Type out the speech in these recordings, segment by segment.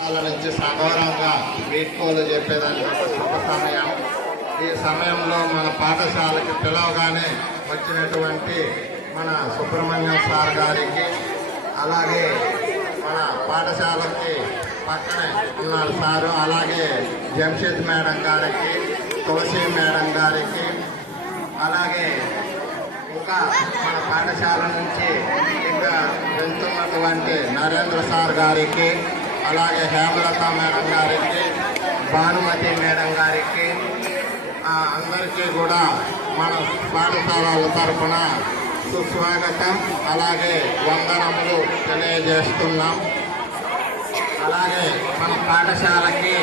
వాళ్ళ నుంచి సగౌరవంగా వీడ్కోలు చెప్పేదానికి ఒక శుభ సమయం. ఈ సమయంలో మన పాఠశాలకి పిలవగానే వచ్చినటువంటి మన సుబ్రహ్మణ్యం సార్ గారికి అలాగే మన పాఠశాలకి పక్కనే ఉన్నారు సారు అలాగే జంషీద్ మేడం గారికి తులసి మేడం గారికి అలాగే ఇంకా మన పాఠశాల నుంచి ఇంకా వెళ్తున్నటువంటి నరేంద్ర సార్ గారికి అలాగే హేమలత మేడం గారికి భానుమతి మేడం గారికి అందరికీ కూడా మన పాఠశాల తరఫున సుస్వాగతం. అలాగే వందనములు తెలియజేస్తున్నాం. అలాగే మన పాఠశాలకి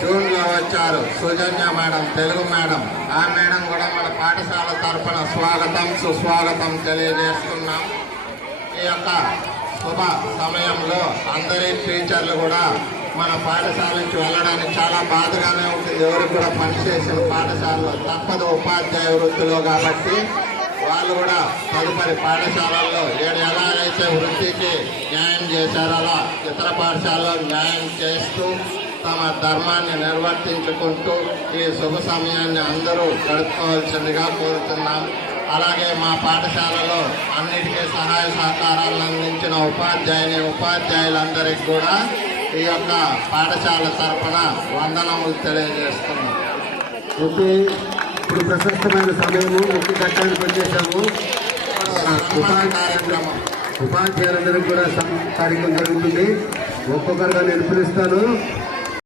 జూన్లో వచ్చారు సుజన్య మేడం తెలుగు మేడం. ఆ మేడం కూడా మన పాఠశాల తరఫున స్వాగతం సుస్వాగతం తెలియజేస్తున్నాం. ఈ యొక్క శుభ సమయంలో అందరి టీచర్లు కూడా మన పాఠశాల నుంచి వెళ్ళడానికి చాలా బాధగానే ఉంటుంది. ఎవరు కూడా పనిచేసిన పాఠశాలలో తప్పదు. ఉపాధ్యాయ వృత్తిలో కాబట్టి వాళ్ళు కూడా తదుపరి పాఠశాలల్లో ఏడు ఎలాగైతే వృత్తికి న్యాయం చేశారో అలా ఇతర పాఠశాలలో న్యాయం చేస్తూ తమ ధర్మాన్ని నిర్వర్తించుకుంటూ ఈ శుభ సమయాన్ని అందరూ గడుపుకోవాల్సిందిగా కోరుతున్నాం. అలాగే మా పాఠశాలలో అన్నిటికీ సహాయ సహకారాలను ఉపాధ్యాయుని ఉపాధ్యాయులందరికీ కూడా ఈ యొక్క పాఠశాల తరఫున వందనములు తెలియజేస్తున్నాం. ఓకే ఇప్పుడు ప్రశస్తమైన సమయము ముఖ్య ఘట్టానికి వచ్చేసాము. కార్యక్రమం. ఉపాధ్యాయులందరికీ కూడా కార్యక్రమం జరుగుతుంది. ఒక్కొక్కరుగా నేను పిలుస్తాను.